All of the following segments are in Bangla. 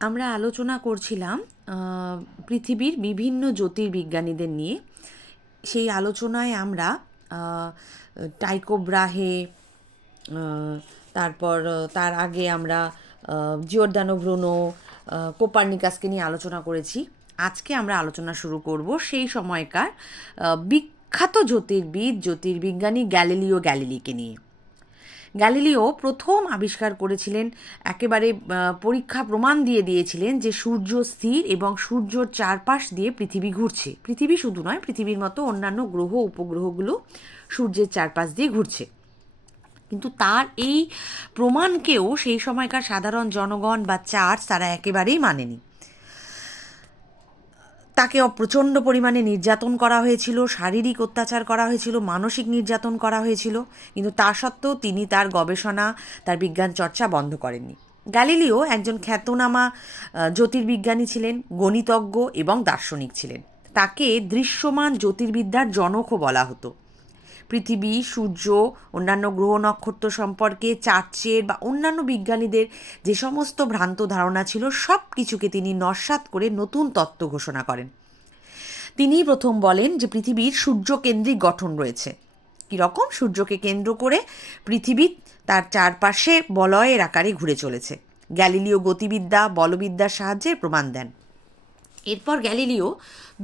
আমরা আলোচনা করছিলাম পৃথিবীর বিভিন্ন জ্যোতির্বিজ্ঞানীদের নিয়ে। সেই আলোচনায় আমরা টাইকো ব্রাহে, তারপর তার আগে আমরা জিওর্দানো ব্রুনো, কোপার্নিকাসকে নিয়ে আলোচনা করেছি। আজকে আমরা আলোচনা শুরু করব সেই সময়কার বিখ্যাত জ্যোতির্বিজ্ঞানী গ্যালিলিও গ্যালিলিকে নিয়ে। গ্যালিলিও প্রথম আবিষ্কার করেছিলেন, একেবারে পরীক্ষা প্রমাণ দিয়ে দিয়েছিলেন যে সূর্য স্থির এবং সূর্যর চারপাশ দিয়ে পৃথিবী ঘুরছে। পৃথিবী শুধু নয়, পৃথিবীর মতো অন্যান্য গ্রহ উপগ্রহগুলো সূর্যের চারপাশ দিয়ে ঘুরছে। কিন্তু তার এই প্রমাণকেও সেই সময়কার সাধারণ জনগণ বা চার্চ তারা একেবারেই মানেনি। তাকে প্রচণ্ড পরিমাণে নির্যাতন করা হয়েছিল, শারীরিক অত্যাচার করা হয়েছিল, মানসিক নির্যাতন করা হয়েছিল, কিন্তু তা সত্ত্বেও তিনি তার গবেষণা, তার বিজ্ঞান চর্চা বন্ধ করেননি। গ্যালিলিও একজন খ্যাতনামা জ্যোতির্বিজ্ঞানী ছিলেন, গণিতজ্ঞ এবং দার্শনিক ছিলেন। তাকে দৃশ্যমান জ্যোতির্বিদ্যার জনকও বলা হতো। পৃথিবী, সূর্য, অন্যান্য গ্রহ নক্ষত্র সম্পর্কে চার্চের বা অন্যান্য বিজ্ঞানীদের যে সমস্ত ভ্রান্ত ধারণা ছিল, সব কিছুকে তিনি নস্যাৎ করে নতুন তত্ত্ব ঘোষণা করেন। তিনিই প্রথম বলেন যে পৃথিবীর সূর্যকেন্দ্রিক গঠন রয়েছে। কীরকম? সূর্যকে কেন্দ্র করে পৃথিবী তার চারপাশে বলয়ের আকারে ঘুরে চলেছে। গ্যালিলিও গতিবিদ্যা, বলবিদ্যার সাহায্যে প্রমাণ দেন। এরপর গ্যালিলিও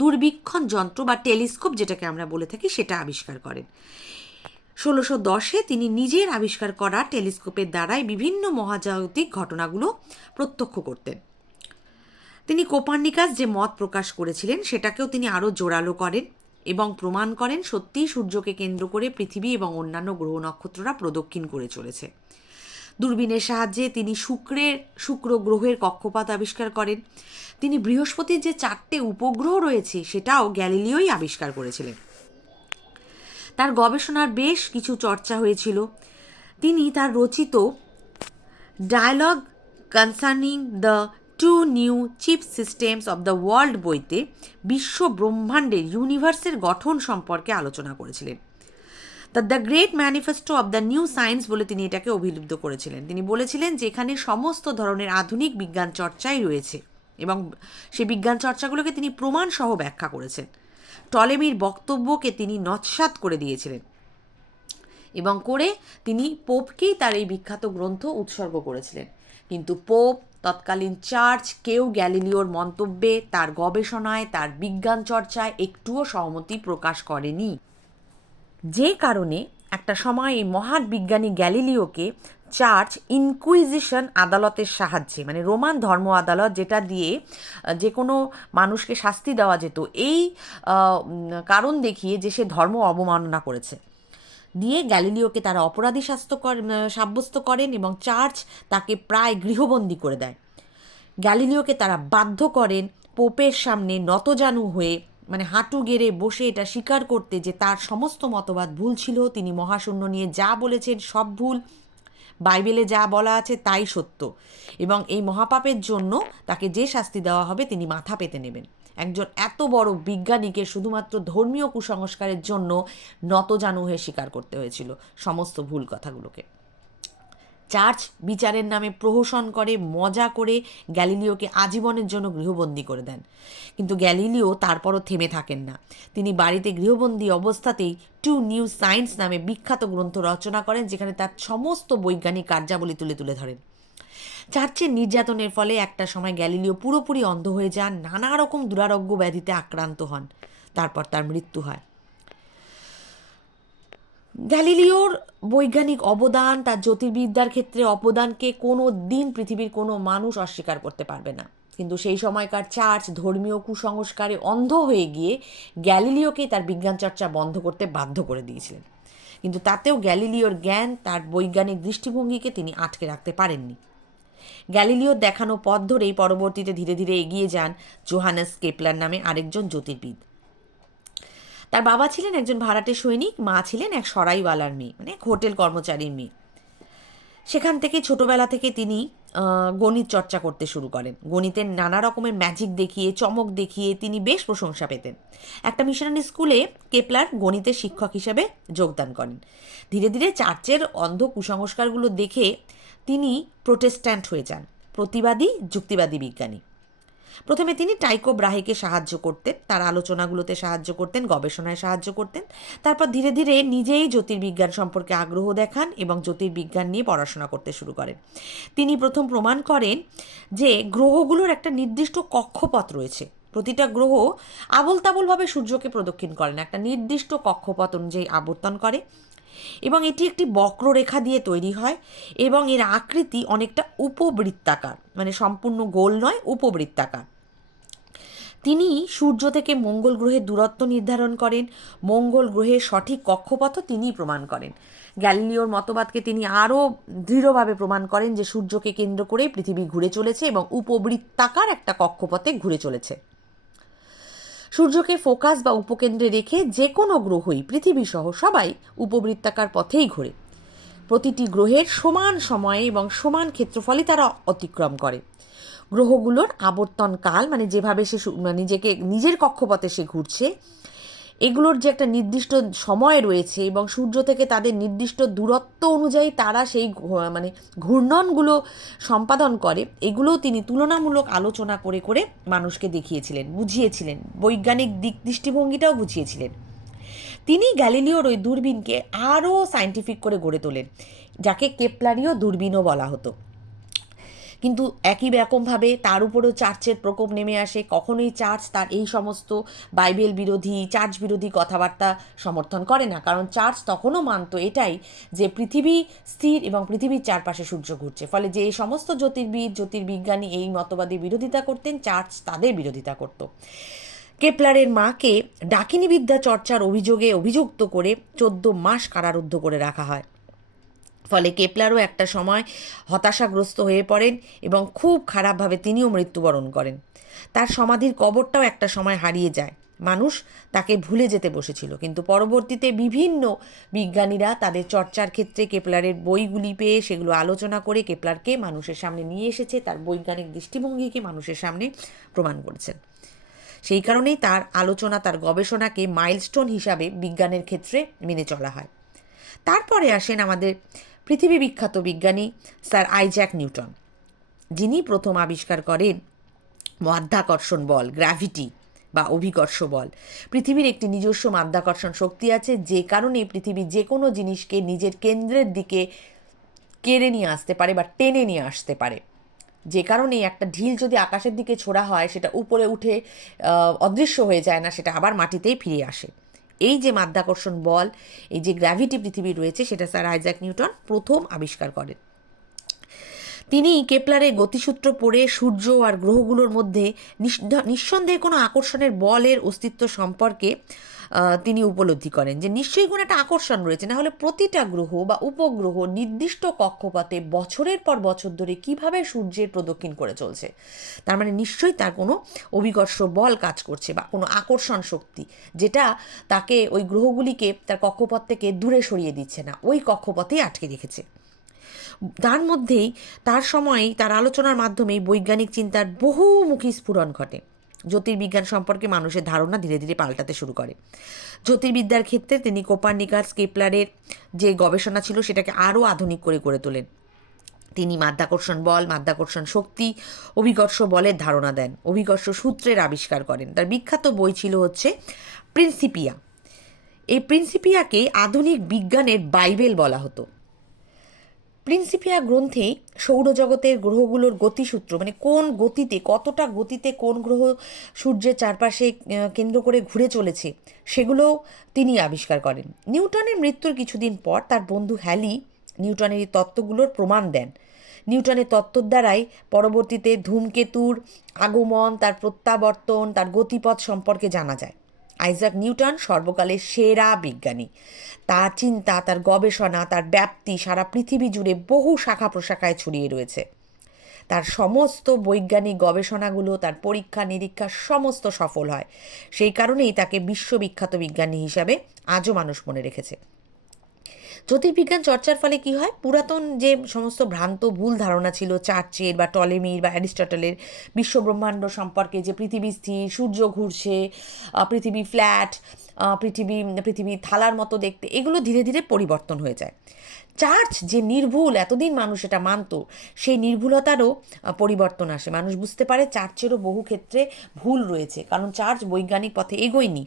দূরবীক্ষণ যন্ত্র বা টেলিস্কোপ, যেটাকে আমরা বলে থাকি, সেটা আবিষ্কার করেন। 1610-এ তিনি নিজের আবিষ্কার করা টেলিস্কোপের দ্বারাই বিভিন্ন মহাজাগতিক ঘটনাগুলো প্রত্যক্ষ করতেন। তিনি কোপার্নিকাস যে মত প্রকাশ করেছিলেন সেটাকেও তিনি আরও জোরালো করেন এবং প্রমাণ করেন সত্যিই সূর্যকে কেন্দ্র করে পৃথিবী এবং অন্যান্য গ্রহ নক্ষত্ররা প্রদক্ষিণ করে চলেছে। দূরবীনের সাহায্যে তিনি শুক্র গ্রহের কক্ষপথ আবিষ্কার করেন। তিনি বৃহস্পতির যে 4টে উপগ্রহ রয়েছে সেটাও গ্যালিলিওই আবিষ্কার করেছিলেন। তার গবেষণার বেশ কিছু চর্চা হয়েছিল। তিনি তার রচিত dialogue concerning the two new chief systems of the world বইতে বিশ্ব ব্রহ্মাণ্ডের ইউনিভার্সের গঠন সম্পর্কে আলোচনা করেছিলেন। The great manifesto of the new science বলে তিনি এটাকে অভিলুব্ধ করেছিলেন। তিনি বলেছিলেন যে এখানে সমস্ত ধরনের আধুনিক বিজ্ঞান চর্চাই রয়েছে এবং সেই বিজ্ঞান চর্চাগুলোকে তিনি প্রমাণসহ ব্যাখ্যা করেছেন। টলেমির বক্তব্যকে তিনি নস্যাৎ করে দিয়েছিলেন এবং করে তিনি পোপকেই তার এই বিখ্যাত গ্রন্থ উৎসর্গ করেছিলেন। কিন্তু পোপ, তৎকালীন চার্চ কেউ গ্যালিলিওর মন্তব্যে, তার গবেষণায়, তার বিজ্ঞান চর্চায় একটুও সহমতি প্রকাশ করেনি। যে কারণে একটা সময় এই মহান বিজ্ঞানী গ্যালিলিওকে চার্চ ইনকুইজিশন আদালতের সাহায্যে, মানে রোমান ধর্ম আদালত, যেটা দিয়ে যে কোনো মানুষকে শাস্তি দেওয়া যেত এই কারণ দেখিয়ে যে সে ধর্ম অবমাননা করেছে, দিয়ে গ্যালিলিওকে তারা অপরাধী সাব্যস্ত করেন এবং চার্চ তাকে প্রায় গৃহবন্দী করে দেয়। গ্যালিলিওকে তারা বাধ্য করেন পোপের সামনে নতজানু হয়ে, মানে হাঁটু গেড়ে বসে এটা স্বীকার করতে যে তার সমস্ত মতবাদ ভুল ছিল, তিনি মহাশূন্য নিয়ে যা বলেছেন সব ভুল, বাইবেলে যা বলা আছে তাই সত্য, এবং এই মহাপাপের জন্য তাকে যে শাস্তি দেওয়া হবে তিনি মাথা পেতে নেবেন। একজন এত বড় বিজ্ঞানীকে শুধুমাত্র ধর্মীয় কুসংস্কারের জন্য নতজানু হয়ে স্বীকার করতে হয়েছিল সমস্ত ভুল কথাগুলোকে। চার্চ বিচারের নামে প্রহসন করে, মজা করে গ্যালিলিওকে আজীবনের জন্য গৃহবন্দী করে দেন। কিন্তু গ্যালিলিও তারপরও থেমে থাকেন না। তিনি বাড়িতে গৃহবন্দী অবস্থাতেই টু নিউ সায়েন্স নামে বিখ্যাত গ্রন্থ রচনা করেন, যেখানে তার সমস্ত বৈজ্ঞানিক কার্যাবলী তুলে তুলে ধরেন। চার্চের নির্যাতনের ফলে একটা সময় গ্যালিলিও পুরোপুরি অন্ধ হয়ে যান, নানা রকম দুরারোগ্য ব্যাধিতে আক্রান্ত হন, তারপর তার মৃত্যু হয়। গ্যালিলিওর বৈজ্ঞানিক অবদান, তার জ্যোতির্বিদ্যার ক্ষেত্রে অবদানকে কোনো দিন পৃথিবীর কোনো মানুষ অস্বীকার করতে পারবে না। কিন্তু সেই সময়কার চার্চ ধর্মীয় কুসংস্কারে অন্ধ হয়ে গিয়ে গ্যালিলিওকে তার বিজ্ঞান চর্চা বন্ধ করতে বাধ্য করে দিয়েছিলেন। কিন্তু তাতেও গ্যালিলিওর জ্ঞান, তার বৈজ্ঞানিক দৃষ্টিভঙ্গিকে তিনি আটকে রাখতে পারেননি। গ্যালিলিওর দেখানো পথ ধরেই পরবর্তীতে ধীরে ধীরে এগিয়ে যান জোহানেস কেপলার নামে আরেকজন জ্যোতির্বিদ। তার বাবা ছিলেন একজন ভাড়াটে সৈনিক, মা ছিলেন এক সরাইওয়ালার মেয়ে, মানে হোটেল কর্মচারীর মেয়ে। সেখান থেকে ছোটবেলা থেকে তিনি গণিত চর্চা করতে শুরু করেন। গণিতের নানা রকমের ম্যাজিক দেখিয়ে, চমক দেখিয়ে তিনি বেশ প্রশংসা পেতেন। একটা মিশনারি স্কুলে কেপলার গণিতের শিক্ষক হিসেবে যোগদান করেন। ধীরে ধীরে চার্চের অন্ধ কুসংস্কারগুলো দেখে তিনি প্রোটেস্ট্যান্ট হয়ে যান। প্রতিবাদী যুক্তিবাদী বিজ্ঞানী। প্রথমে তিনি টাইকো ব্রাহেকে সাহায্য করতেন, তার আলোচনাগুলোতে সাহায্য করতেন, গবেষণায় সাহায্য করতেন। তারপর ধীরে ধীরে নিজেই জ্যোতির্বিজ্ঞান সম্পর্কে আগ্রহ দেখান এবং জ্যোতির্বিজ্ঞান নিয়ে পড়াশোনা করতে শুরু করেন। তিনি প্রথম প্রমাণ করেন যে গ্রহগুলোর একটা নির্দিষ্ট কক্ষপথ রয়েছে। প্রতিটা গ্রহ আবোল তাবোলভাবে সূর্যকে প্রদক্ষিণ করে না, একটা নির্দিষ্ট কক্ষপথ অনুযায়ী আবর্তন করে এবং এটি একটি বক্ররেখা দিয়ে তৈরি হয় এবং এর আকৃতি অনেকটা উপবৃত্তাকার, মানে সম্পূর্ণ গোল নয়, উপবৃত্তাকার। তিনি সূর্য থেকে মঙ্গল গ্রহের দূরত্ব নির্ধারণ করেন, মঙ্গল গ্রহের সঠিক কক্ষপথও তিনিই প্রমাণ করেন। গ্যালিলিওর মতবাদকে তিনি আরও দৃঢ়ভাবে প্রমাণ করেন যে সূর্যকে কেন্দ্র করেই পৃথিবী ঘুরে চলেছে এবং উপবৃত্তাকার একটা কক্ষপথে ঘুরে চলেছে। সূর্যকে ফোকাস বা উপকেন্দ্রে রেখে যে কোনো গ্রহই, পৃথিবী সহ সবাই উপবৃত্তাকার পথেই ঘোরে। প্রতিটি গ্রহের সমান সময়ে এবং সমান ক্ষেত্রফলই তারা অতিক্রম করে। গ্রহগুলোর আবর্তন কাল, মানে যেভাবে সে নিজেকে নিজের কক্ষপথে সে ঘুরছে, এগুলোর যে একটা নির্দিষ্ট সময় রয়েছে এবং সূর্য থেকে তাদের নির্দিষ্ট দূরত্ব অনুযায়ী তারা সেই মানে ঘূর্ণনগুলো সম্পাদন করে, এগুলোও তিনি তুলনামূলক আলোচনা করে করে মানুষকে দেখিয়েছিলেন, বুঝিয়েছিলেন, বৈজ্ঞানিক দৃষ্টিভঙ্গিটাও বুঝিয়েছিলেন। তিনি গ্যালিলিওর ওই দূরবীনকে আরও সায়েন্টিফিক করে গড়ে তোলেন, যাকে কেপলারীয় দূরবীনও বলা হতো। কিন্তু একই রকমভাবে তার উপরেও চার্চের প্রকোপ নেমে আসে। কখনোই চার্চ তার এই সমস্ত বাইবেল বিরোধী, চার্চ বিরোধী কথাবার্তা সমর্থন করে না, কারণ চার্চ তখনও মানত এটাই যে পৃথিবী স্থির এবং পৃথিবীর চারপাশে সূর্য ঘুরছে। ফলে যে এই সমস্ত জ্যোতির্বিজ্ঞানী এই মতবাদী বিরোধিতা করতেন, চার্চ তাদের বিরোধিতা করত। কেপলারের মাকে ডাকিনী বিদ্যা চর্চার অভিযোগে অভিযুক্ত করে 14 মাস কারারুদ্ধ করে রাখা হয়। ফলে কেপলারও একটা সময় হতাশাগ্রস্ত হয়ে পড়েন এবং খুব খারাপভাবে তিনিও মৃত্যুবরণ করেন। তার সমাধির কবরটাও একটা সময় হারিয়ে যায়। মানুষ তাকে ভুলে যেতে বসেছিল, কিন্তু পরবর্তীতে বিভিন্ন বিজ্ঞানীরা তাদের চর্চার ক্ষেত্রে কেপলারের বইগুলি পেয়ে সেগুলো আলোচনা করে কেপলারকে মানুষের সামনে নিয়ে এসেছে, তার বৈজ্ঞানিক দৃষ্টিভঙ্গিকে মানুষের সামনে প্রমাণ করেছেন। সেই কারণেই তার আলোচনা, তার গবেষণাকে মাইলস্টোন হিসাবে বিজ্ঞানের ক্ষেত্রে মেনে চলা হয়। তারপরে আসেন আমাদের পৃথিবী বিখ্যাত বিজ্ঞানী স্যার আইজ্যাক নিউটন, যিনি প্রথম আবিষ্কার করেন মাধ্যাকর্ষণ বল, গ্র্যাভিটি বা অভিকর্ষ বল। পৃথিবীর একটি নিজস্ব মাধ্যাকর্ষণ শক্তি আছে, যে কারণে পৃথিবী যে কোনো জিনিসকে নিজের কেন্দ্রের দিকে কেড়ে নিয়ে আসতে পারে বা টেনে নিয়ে আসতে পারে। যে কারণে একটা ঢিল যদি আকাশের দিকে ছোড়া হয়, সেটা উপরে উঠে অদৃশ্য হয়ে যায় না, সেটা আবার মাটিতেই ফিরে আসে। এই যে মাধ্যাকর্ষণ বল, এই যে গ্র্যাভিটি পৃথিবীর রয়েছে, সেটা স্যার আইজ্যাক নিউটন প্রথম আবিষ্কার করেন। তিনি কেপলারের গতিসূত্র পড়ে সূর্য আর গ্রহগুলোর মধ্যে নিঃসন্দেহে কোনো আকর্ষণের বলের অস্তিত্ব সম্পর্কে তিনি উপলব্ধি করেন যে নিশ্চয়ই কোনো একটা আকর্ষণ রয়েছে, না হলে প্রতিটা গ্রহ বা উপগ্রহ নির্দিষ্ট কক্ষপথে বছরের পর বছর ধরে কিভাবে সূর্যের প্রদক্ষিণ করে চলছে। তার মানে নিশ্চয়ই তার কোনো অভিকর্ষ বল কাজ করছে বা কোনো আকর্ষণ শক্তি, যেটা তাকে ওই গ্রহগুলিকে তার কক্ষপথ থেকে দূরে সরিয়ে দিচ্ছে না, ওই কক্ষপথেই আটকে রেখেছে। তার মধ্যেই তার সময়েই তার আলোচনার মাধ্যমেই বৈজ্ঞানিক চিন্তার বহুমুখী স্ফুরণ ঘটে। জ্যোতির্বিজ্ঞান সম্পর্কে মানুষের ধারণা ধীরে ধীরে পাল্টাতে শুরু করে। জ্যোতির্বিদ্যার ক্ষেত্রে তিনি কোপার্নিকাস, কেপলারের যে গবেষণা ছিল সেটাকে আরও আধুনিক করে গড়ে তোলেন। তিনি মাধ্যাকর্ষণ বল, মাধ্যাকর্ষণ শক্তি, অভিকর্ষ বলের ধারণা দেন, অভিকর্ষ সূত্রের আবিষ্কার করেন। তার বিখ্যাত বই ছিল হচ্ছে প্রিন্সিপিয়া। এই প্রিন্সিপিয়াকে আধুনিক বিজ্ঞানের বাইবেল বলা হতো। প্রিন্সিপিয়া গ্রন্থে সৌরজগতের গ্রহগুলোর গতিসূত্র, মানে কোন গতিতে, কতটা গতিতে কোন গ্রহ সূর্যের চারপাশে কেন্দ্র করে ঘুরে চলেছে, সেগুলোও তিনি আবিষ্কার করেন। নিউটনের মৃত্যুর কিছুদিন পর তার বন্ধু হ্যালি নিউটনের এই তত্ত্বগুলোর প্রমাণ দেন। নিউটনের তত্ত্বর দ্বারাই পরবর্তীতে ধূমকেতুর আগমন, তার প্রত্যাবর্তন, তার গতিপথ সম্পর্কে জানা যায়। আইজ্যাক নিউটন সর্বকালের সেরা বিজ্ঞানী। তার চিন্তা, তার গবেষণা, তার ব্যাপ্তি সারা পৃথিবী জুড়ে বহু শাখা প্রশাখায় ছড়িয়ে রয়েছে। তার সমস্ত বৈজ্ঞানিক গবেষণাগুলো, তার পরীক্ষা নিরীক্ষা সমস্ত সফল হয়। সেই কারণেই তাকে বিশ্ববিখ্যাত বিজ্ঞানী হিসাবে আজও মানুষ মনে রেখেছে। জ্যোতির্বিজ্ঞান চর্চার ফলে কি হয়, পুরাতন যে সমস্ত ভ্রান্ত ভুল ধারণা ছিল চার্চের বা টলেমির বা অ্যারিস্টটলের বিশ্বব্রহ্মাণ্ড সম্পর্কে, যে পৃথিবী স্থির, সূর্য ঘুরছে, পৃথিবী ফ্ল্যাট, পৃথিবী থালার মতো দেখতে, এগুলো ধীরে ধীরে পরিবর্তন হয়ে যায়। চার্চ যে নির্ভুল, এতদিন মানুষ এটা মানত, সেই নির্ভুলতারও পরিবর্তন আসে। মানুষ বুঝতে পারে চার্চেরও বহু ক্ষেত্রে ভুল রয়েছে, কারণ চার্চ বৈজ্ঞানিক পথে এগোয়নি।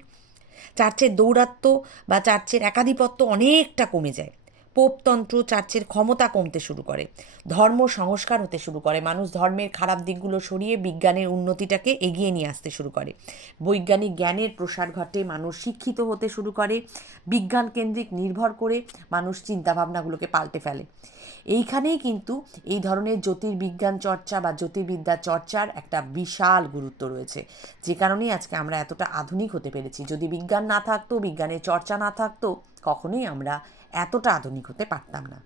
চার্চের দৌরাত্ম্য বা চার্চের একাধিপত্য অনেকটা কমে যায়। পোপতন্ত্র চার্চের ক্ষমতা কমতে শুরু করে, ধর্ম সংস্কার হতে শুরু করে, মানুষ ধর্মের খারাপ দিকগুলো সরিয়ে বিজ্ঞানের উন্নতিটাকে এগিয়ে নিয়ে আসতে শুরু করে, বৈজ্ঞানিক জ্ঞানের প্রসার ঘটে, মানুষ শিক্ষিত হতে শুরু করে, বিজ্ঞান কেন্দ্রিক নির্ভর করে মানুষ চিন্তাভাবনাগুলোকে পাল্টে ফেলে। এইখানেই কিন্তু এই ধরনের জ্যোতির্বিজ্ঞান চর্চা বা জ্যোতির্বিদ্যা চর্চার একটা বিশাল গুরুত্ব রয়েছে, যে কারণেই আজকে আমরা এতটা আধুনিক হতে পেরেছি। যদি বিজ্ঞান না থাকতো, বিজ্ঞানের চর্চা না থাকতো, কখনোই আমরা এতটা আধুনিক হতে পারতাম না।